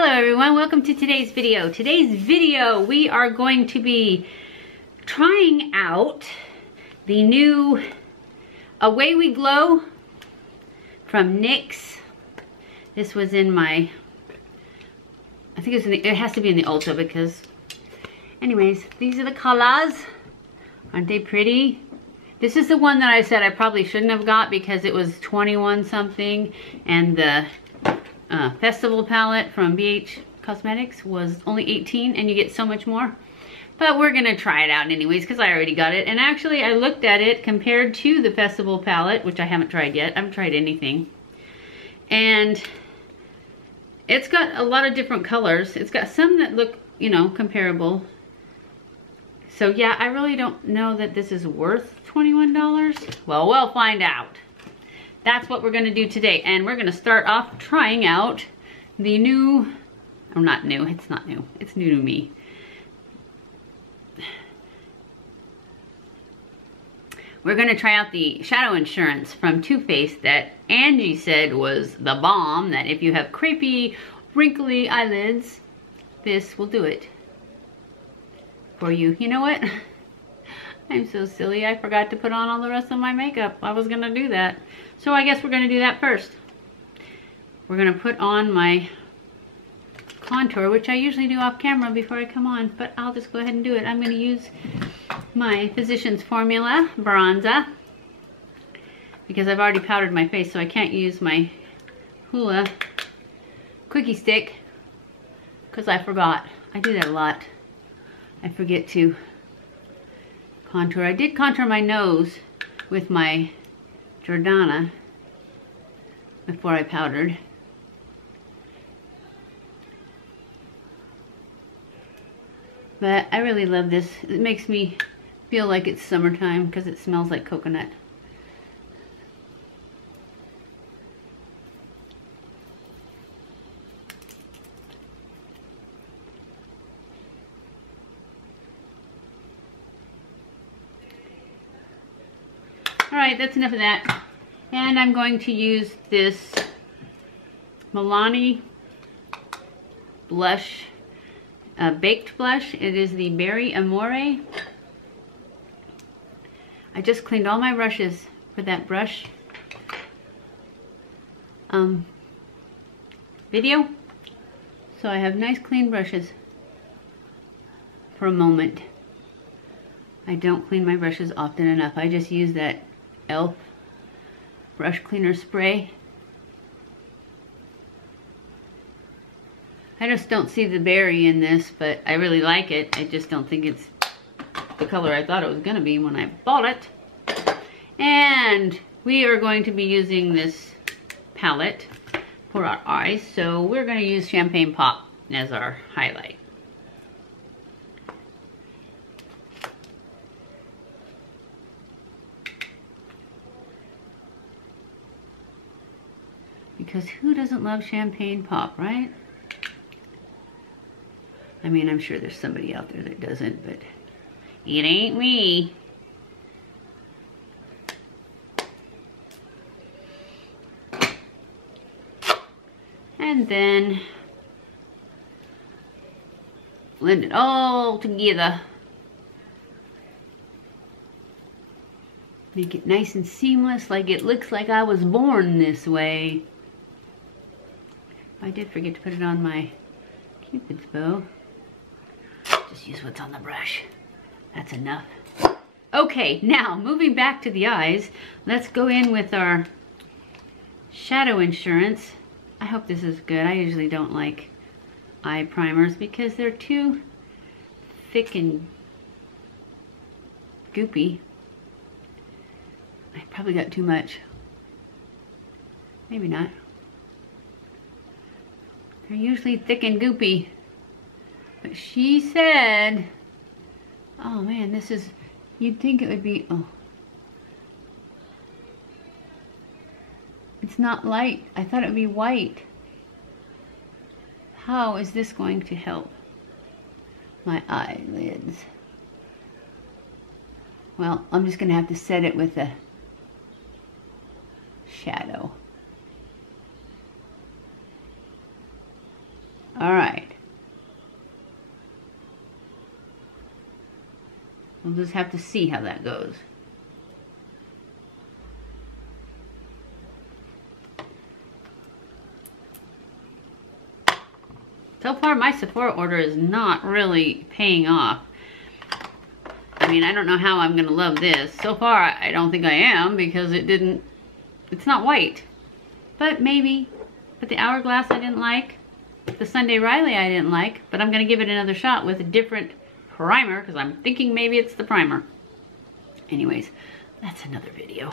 Hello everyone, welcome to today's video. Today's video we are going to be trying out the new Away We Glow from NYX. This was in my, I think it has to be in the Ultra because, anyways, these are the colors. Aren't they pretty? This is the one that I said I probably shouldn't have got because it was 21 something, and the festival palette from BH Cosmetics was only 18, and you get so much more. But we're gonna try it out anyways because I already got it. And actually I looked at it compared to the festival palette, which I haven't tried yet. I haven't tried anything. And it's got a lot of different colors. It's got some that look, you know, comparable. So yeah, I really don't know that this is worth $21. Well, we'll find out. That's what we're gonna do today. And we're gonna start off trying out the new, oh, not new, it's not new. It's new to me. We're gonna try out the Shadow Insurance from Too Faced that Angie said was the bomb, that if you have crepey, wrinkly eyelids, this will do it for you. You know what? I'm so silly. I forgot to put on all the rest of my makeup. I was gonna do that. So I guess we're gonna do that first. We're gonna put on my contour, which I usually do off camera before I come on, but I'll just go ahead and do it. I'm gonna use my Physicians Formula Bronzer because I've already powdered my face, so I can't use my Hoola Quickie Stick because I forgot. I do that a lot. I forget to contour. I did contour my nose with my Jordana before I powdered. But I really love this. It makes me feel like it's summertime because it smells like coconut. Alright, that's enough of that. And I'm going to use this Milani blush, baked blush. It is the Berry Amore. I just cleaned all my brushes for that brush video. So I have nice clean brushes for a moment. I don't clean my brushes often enough. I just use that e.l.f. brush cleaner spray. I just don't see the berry in this, but I really like it. I just don't think it's the color I thought it was gonna be when I bought it. And we are going to be using this palette for our eyes, so we're gonna use Champagne Pop as our highlight. Because who doesn't love Champagne Pop, right? I mean, I'm sure there's somebody out there that doesn't, but it ain't me. And then blend it all together. Make it nice and seamless, like it looks like I was born this way. I did forget to put it on my Cupid's bow. Just use what's on the brush. That's enough. Okay, now moving back to the eyes, let's go in with our Shadow Insurance. I hope this is good. I usually don't like eye primers because they're too thick and goopy. I probably got too much. Maybe not. They're usually thick and goopy. But she said, oh man, this is, you'd think it would be, oh. It's not light. I thought it would be white. How is this going to help my eyelids? Well, I'm just going to have to set it with a shadow. All right. We'll just have to see how that goes. So far, my Sephora order is not really paying off. I mean, I don't know how I'm gonna love this. So far, I don't think I am because it's not white. But maybe. But the Hourglass I didn't like. The Sunday Riley I didn't like. But I'm gonna give it another shot with a different primer because I'm thinking maybe it's the primer. Anyways, that's another video.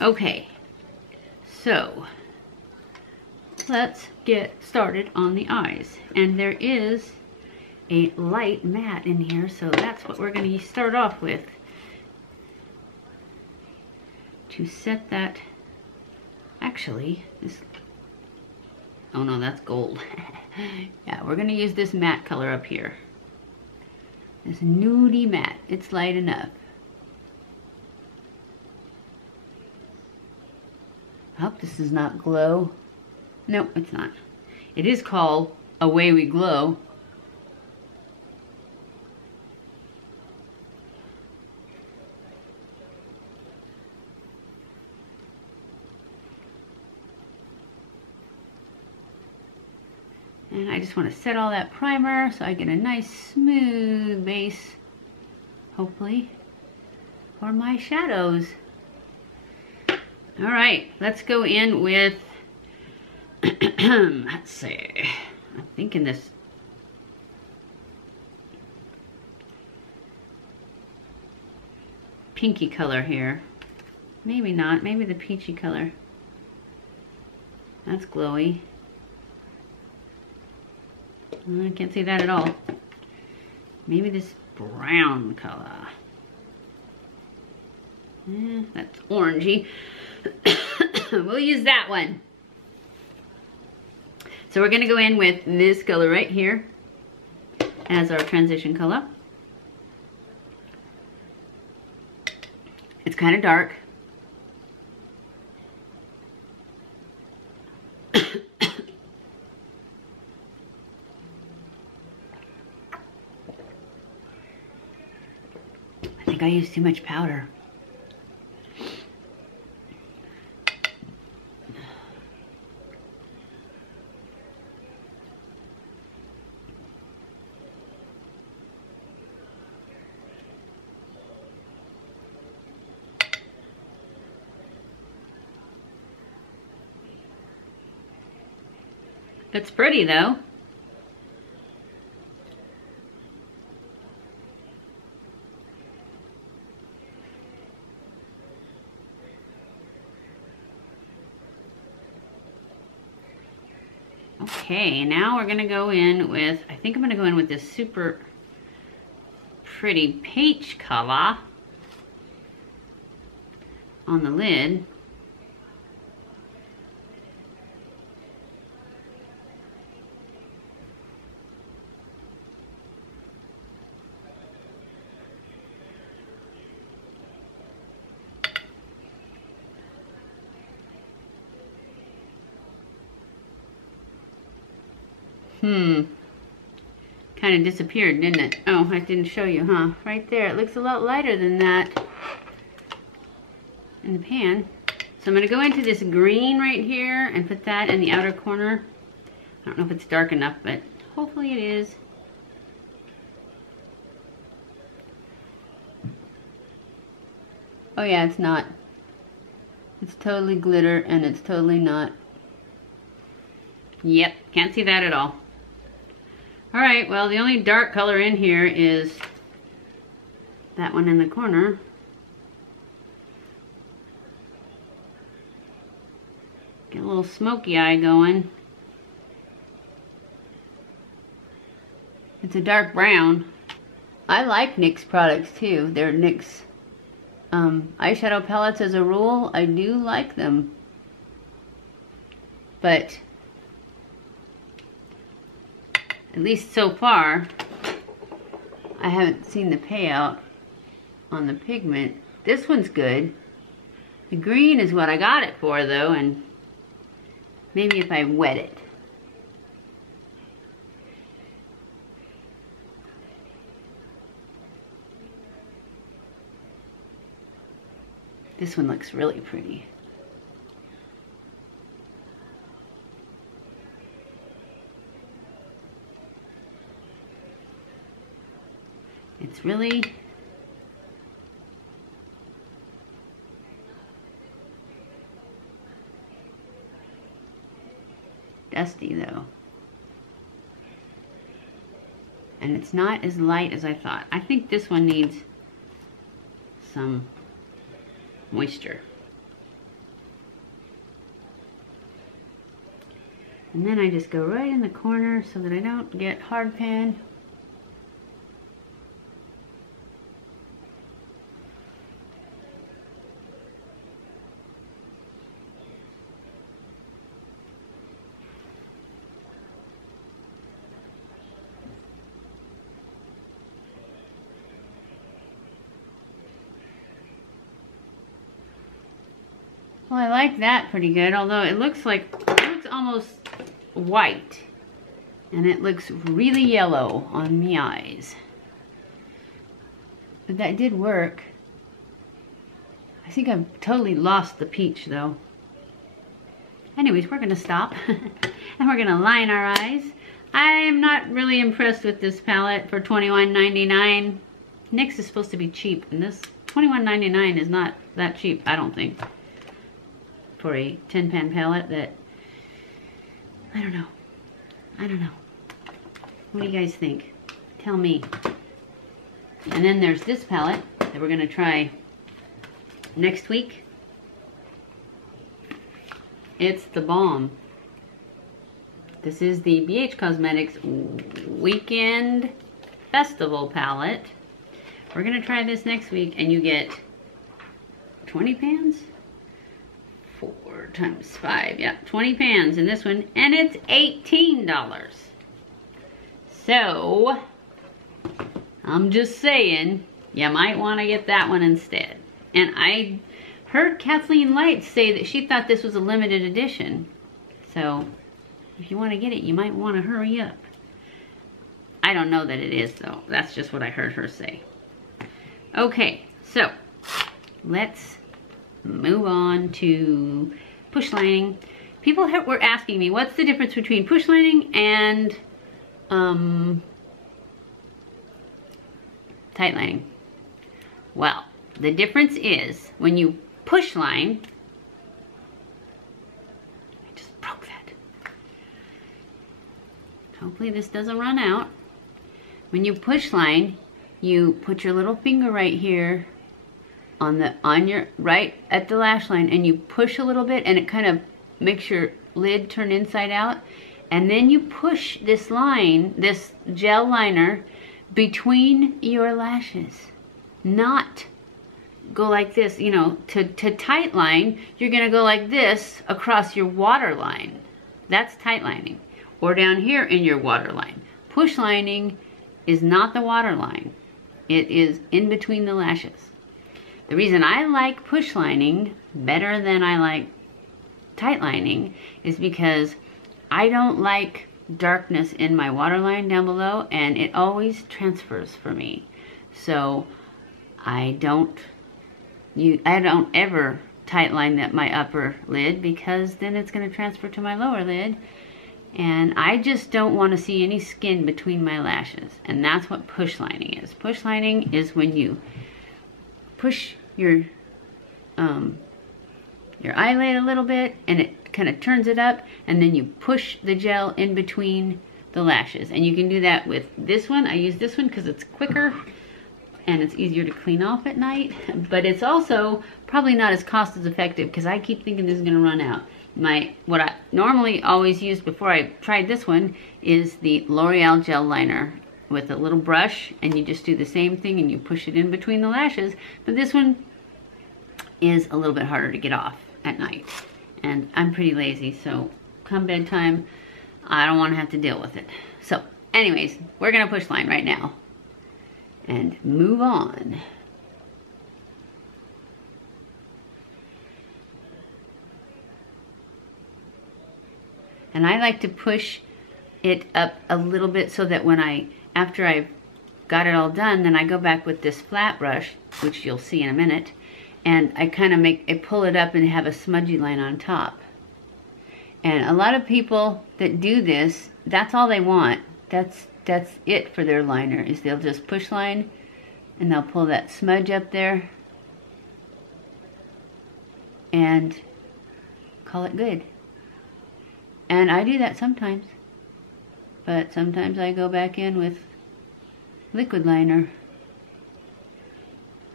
Okay, so let's get started on the eyes. And there is a light matte in here, so that's what we're going to start off with to set that. Actually, this, oh no, that's gold. Yeah, we're going to use this matte color up here. This nudie matte. It's light enough. I hope this does not glow. Nope, it's not. It is called Away We Glow. And I just want to set all that primer so I get a nice smooth base, hopefully, for my shadows. All right, let's go in with, let's see, I'm thinking this pinky color here. Maybe not, maybe the peachy color. That's glowy. I can't see that at all. Maybe this brown color. That's orangey. We'll use that one. So we're gonna go in with this color right here as our transition color. It's kind of dark. I think I used too much powder. It's pretty though. Okay, now we're gonna go in with, I think I'm gonna go in with this super pretty peach color on the lid. Kind of disappeared, didn't it? Oh, I didn't show you, huh? Right there. It looks a lot lighter than that in the pan. So I'm going to go into this green right here and put that in the outer corner. I don't know if it's dark enough, but hopefully it is. Oh yeah, it's not. It's totally glitter and it's totally not. Yep, can't see that at all. Alright, well the only dark color in here is that one in the corner. Get a little smoky eye going. It's a dark brown. I like NYX products too. They're NYX eyeshadow palettes as a rule. I do like them. But at least so far, I haven't seen the payout on the pigment. This one's good. The green is what I got it for though, and maybe if I wet it. This one looks really pretty. It's really dusty though. And it's not as light as I thought. I think this one needs some moisture. And then I just go right in the corner so that I don't get hard pan. Well, I like that pretty good, although it looks almost white. And it looks really yellow on me eyes. But that did work. I think I've totally lost the peach though. Anyways, we're gonna stop and we're gonna line our eyes. I'm not really impressed with this palette for $21.99. NYX is supposed to be cheap, and this $21.99 is not that cheap, I don't think. For a 10-pan palette that, I don't know. What do you guys think? Tell me. And then there's this palette that we're gonna try next week. It's the bomb. This is the BH Cosmetics Weekend Festival palette. We're gonna try this next week, and you get 20 pans? 4 times 5, yeah, 20 pans in this one, and it's $18. So, I'm just saying, you might want to get that one instead. And I heard Kathleen Light say that she thought this was a limited edition. So, if you want to get it, you might want to hurry up. I don't know that it is, though. That's just what I heard her say. Okay, so, let's move on to push lining. People were asking me, what's the difference between push lining and tight lining? Well, the difference is when you push line, I just broke that. Hopefully this doesn't run out. When you push line, you put your little finger right here on your right at the lash line, and you push a little bit, and it kind of makes your lid turn inside out, and then you push this line, this gel liner, between your lashes. Not go like this, you know. To tight line, you're gonna go like this across your waterline. That's tight lining, or down here in your waterline. Push lining is not the waterline. It is in between the lashes. The reason I like push lining better than I like tight lining is because I don't like darkness in my waterline down below, and it always transfers for me. So I don't ever tight line my upper lid, because then it's going to transfer to my lower lid, and I just don't want to see any skin between my lashes. And that's what push lining is. Push lining is when you push your eyelid a little bit, and it kind of turns it up, and then you push the gel in between the lashes. And you can do that with this one. I use this one because it's quicker and it's easier to clean off at night, but it's also probably not as cost effective, because I keep thinking this is going to run out. What I normally always use before I tried this one is the L'Oreal gel liner with a little brush, and you just do the same thing and you push it in between the lashes. But this one is a little bit harder to get off at night, and I'm pretty lazy, so come bedtime I don't want to have to deal with it. So anyways, we're gonna push line right now and move on. And I like to push it up a little bit so that when after I've got it all done, then I go back with this flat brush, which you'll see in a minute, and I kind of I pull it up and have a smudgy line on top. And a lot of people that do this, that's all they want. That's it for their liner, is they'll just push line and they'll pull that smudge up there and call it good. And I do that sometimes, but sometimes I go back in with liquid liner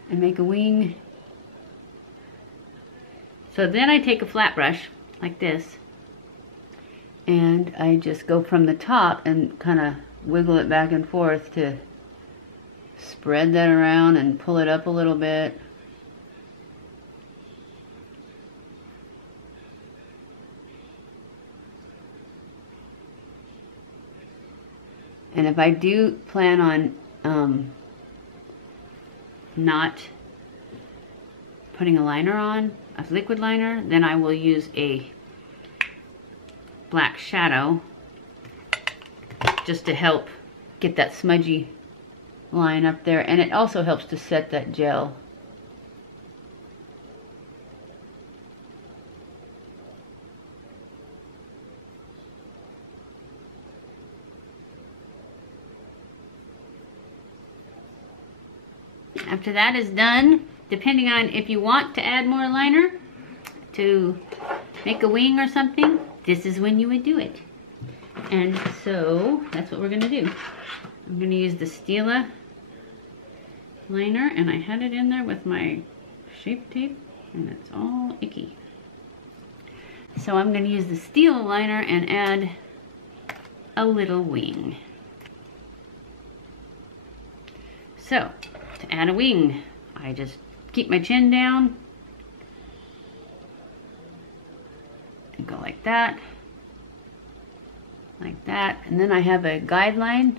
and make a wing. So then I take a flat brush like this and I just go from the top and kind of wiggle it back and forth to spread that around and pull it up a little bit. And if I do plan on not putting a liner on, a liquid liner, then I will use a black shadow just to help get that smudgy line up there. And it also helps to set that gel. After that is done, depending on if you want to add more liner to make a wing or something, this is when you would do it. And so that's what we're going to do. I'm going to use the Stila liner, and I had it in there with my shape tape and it's all icky. So I'm going to use the Stila liner and add a little wing. So to add a wing, I just keep my chin down and go like that, and then I have a guideline,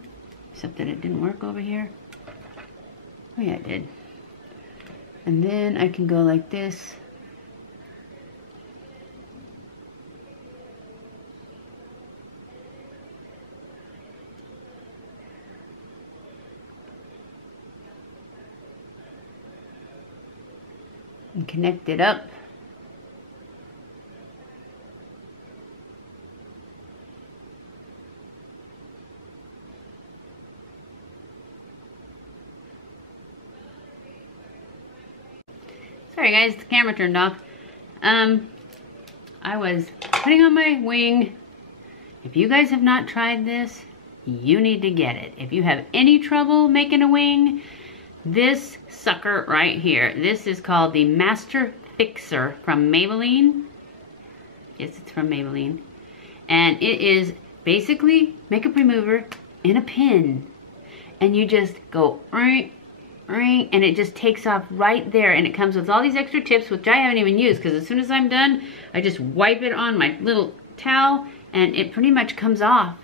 except that it didn't work over here. Oh yeah, it did. And then I can go like this. And connect it up. Sorry guys, the camera turned off. I was putting on my wing. If you guys have not tried this, you need to get it. If you have any trouble making a wing, this sucker right here, this is called the Master Fixer from Maybelline. Yes, it's from Maybelline. And it is basically makeup remover in a pin. And you just go ring, ring, and it just takes off right there. And it comes with all these extra tips, which I haven't even used, because as soon as I'm done, I just wipe it on my little towel and it pretty much comes off.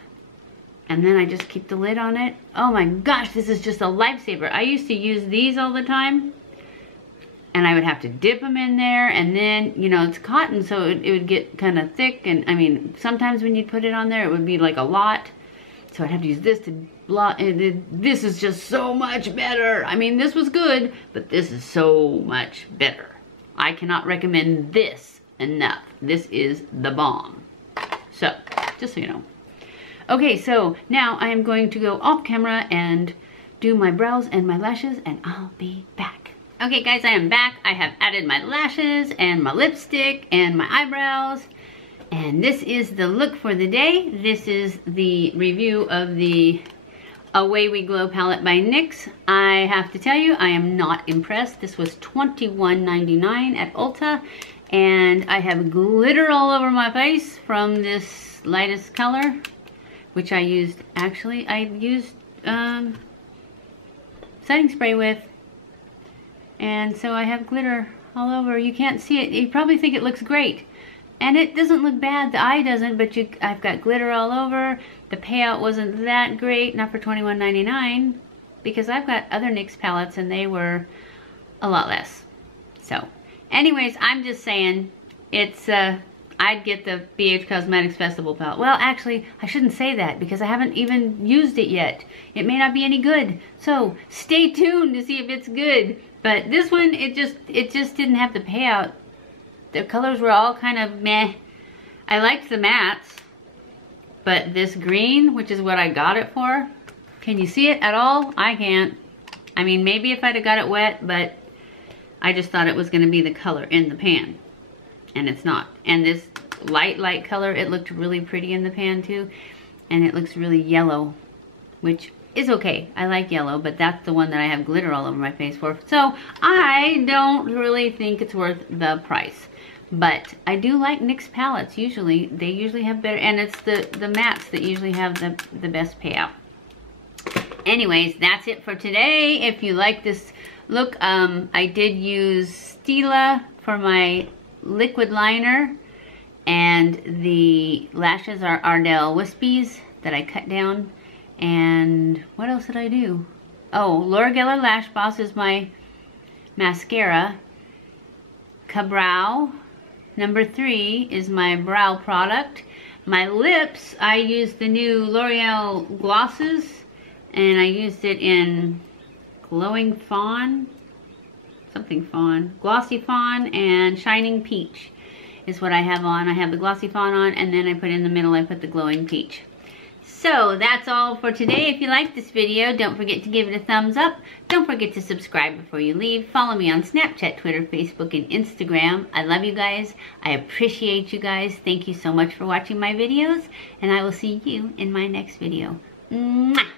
And then I just keep the lid on it. Oh my gosh, this is just a lifesaver. I used to use these all the time. And I would have to dip them in there. And then, you know, it's cotton, so it would get kind of thick. And I mean, sometimes when you'd put it on there, it would be like a lot. So I'd have to use this to block. This is just so much better. I mean, this was good, but this is so much better. I cannot recommend this enough. This is the bomb. So, just so you know. Okay, so now I am going to go off camera and do my brows and my lashes, and I'll be back. Okay guys, I am back. I have added my lashes and my lipstick and my eyebrows, and this is the look for the day. This is the review of the Away We Glow palette by NYX. I have to tell you, I am not impressed. This was $21.99 at Ulta, and I have glitter all over my face from this lightest color, which I used, actually, I used setting spray with. And so I have glitter all over. You can't see it. You probably think it looks great. And it doesn't look bad. The eye doesn't, but I've got glitter all over. The payout wasn't that great, not for $21.99, because I've got other NYX palettes and they were a lot less. So, anyways, I'm just saying, it's, I'd get the BH Cosmetics Festival palette. Well, actually, I shouldn't say that because I haven't even used it yet. It may not be any good. So, stay tuned to see if it's good. But this one, it just didn't have the payout. The colors were all kind of meh. I liked the mattes, but this green, which is what I got it for, can you see it at all? I can't. I mean, maybe if I'd have got it wet, but I just thought it was gonna be the color in the pan, and it's not. And this light color, it looked really pretty in the pan too, and it looks really yellow, which is okay. I like yellow, but that's the one that I have glitter all over my face for. So I don't really think it's worth the price. But I do like NYX palettes. Usually, they usually have better, and it's the mattes that usually have the best payout. Anyways, that's it for today. If you like this look, I did use Stila for my liquid liner, and the lashes are Ardell Wispies that I cut down. And what else did I do? Oh, Laura Geller Lash Boss is my mascara. Cabrow #3 is my brow product. My lips, I used the new L'Oreal glosses, and I used it in Glowing Fawn, something fawn, Glossy Fawn and Shining Peach is what I have on. I have the Glossy Fawn on, and then I put in the middle, I put the Glowing Peach. So that's all for today. If you liked this video, don't forget to give it a thumbs up. Don't forget to subscribe before you leave. Follow me on Snapchat, Twitter, Facebook, and Instagram. I love you guys. I appreciate you guys. Thank you so much for watching my videos, and I will see you in my next video. Mwah!